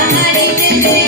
I'm not even there.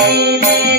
Música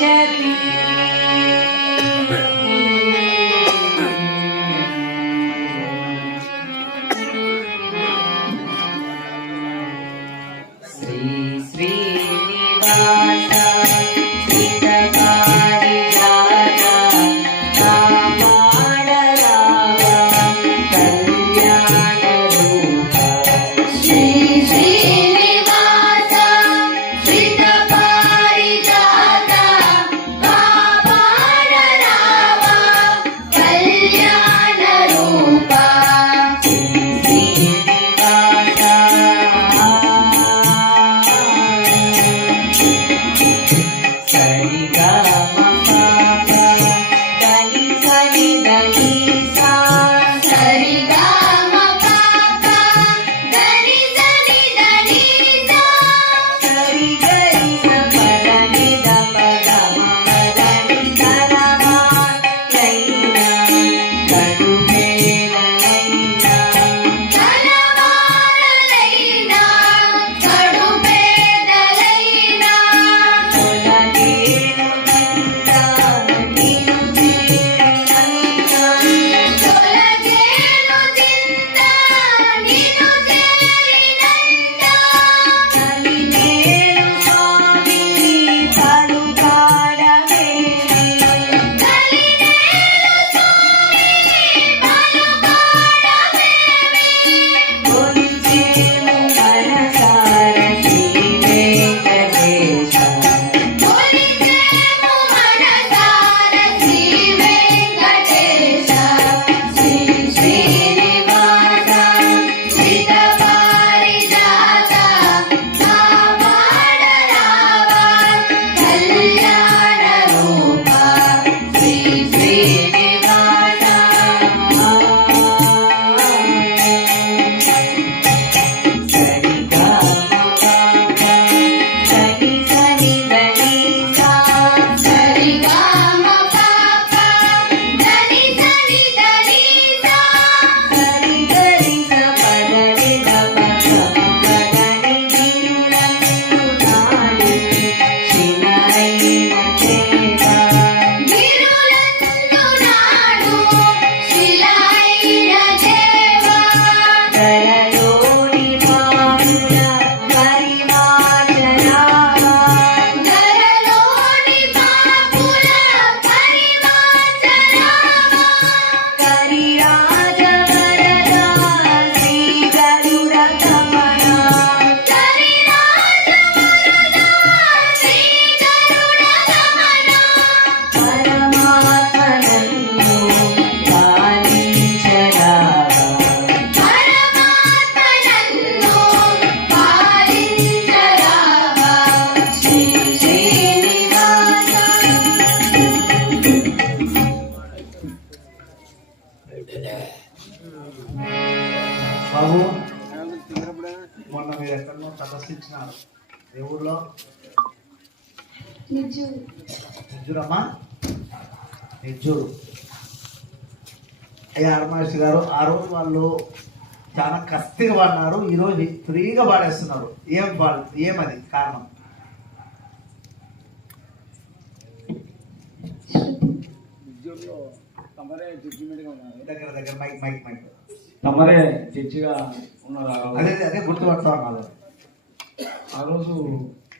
share నిజ్జురమ్మా నిజ్జూరు. అయ్యా అరుణేష్ గారు ఆ రోజు వాళ్ళు చాలా కస్తిగా పాడినారు ఈరోజు ఫ్రీగా పాడేస్తున్నారు ఏం పాడు ఏమది కారణం? దగ్గర దగ్గర మైక్ మైక్ మైక్. తమరే చర్చిగా ఉన్నారు. అదే అదే గుర్తుపడతా ఉన్నారు ఆ రోజు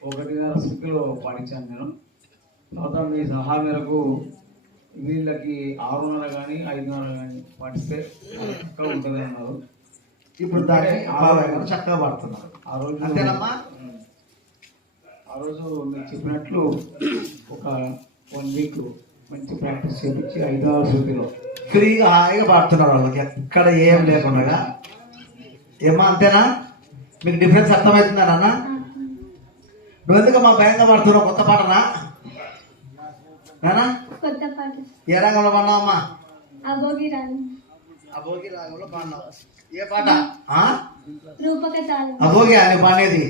ఒకటిన్నర స్పీకర్లో పాటించాను నేను తర్వాత మీ సలహా మేరకు వీళ్ళకి ఆరున్నర కానీ ఐదున్నర కానీ పాటిస్తే ఇక్కడ ఉంటుంది అన్నారు. ఇప్పుడు గారు చక్కగా పాడుతున్నారు ఆ రోజు అంతేనమ్మా? ఆ రోజు మీరు చెప్పినట్లు ఒక వన్ వీక్ మంచి ప్రాక్టీస్ చేయించి ఐదారు శృతిలో ఫ్రీగా హాయిగా పాడుతున్నారు వాళ్ళకి. ఎక్కడ ఏం లేకుండా ఏమా అంతేనా? మీకు డిఫరెన్స్ అర్థమవుతుందా నాన్న? నువ్వు ఎందుకు మా భయంగా పాడుతున్నావు కొత్త పాటనా? ఏ రంగంలో పాడినావమ్మా? అభోగి రాగంలో పాడినావు. ఏ పాట? ఆ? రూపక తాళం అభోగి అని పాడేది?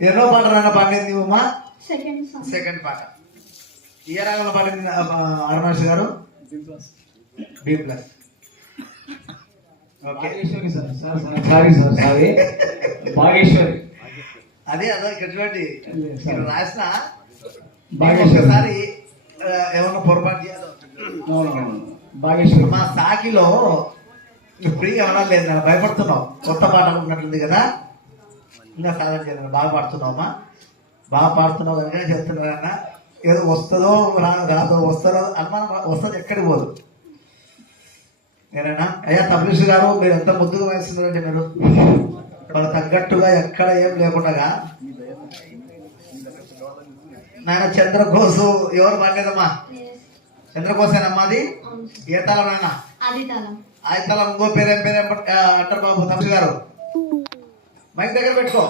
ఎన్నో పాట నాన్న పాడేది నువ్వమ్మా సెకండ్ పాట. ఏ రంగంలో పాడింది అరుణాష్ గారు? B plus okay. Bhageshwari sir. Sir sir sorry sir sorry. Bhageshwari అదే అదే చూడండి సార్. ఇక్కడ రాసిన ఒకసారి ఏమన్నా పొరపాటు చేయాలి మా సాకిలో ఫ్రీ ఏమన్నా లేదు భయపడుతున్నావు. కొత్త పాట ఉన్నట్లుంది కదా? ఇంకా సాధన చేయాలి బాగా పాడుతున్నావమ్మా. బాగా పాడుతున్నావు కనుక చెప్తున్నా అన్న ఏదో వస్తుందో రా- రాదో వస్తుందో అనుమానం వస్తుంది ఎక్కడికి పోదు. నేనన్నా అయ్యా తమిళిష్ గారు మీరు ఎంత ముద్దుగా వేస్తున్నారండి మీరు వాళ్ళ తగ్గట్టుగా ఎక్కడ ఏం లేకుండా నాయన చంద్రకోసు ఎవరు పాడలేదమ్మా చంద్రకోసేనమ్మా అది? ఏ తలం నాయన? ఆ తలం ఇంకో పేరేం పేరేం అంటారు బాబు తమిళ గారు. మైక్ దగ్గర పెట్టుకో.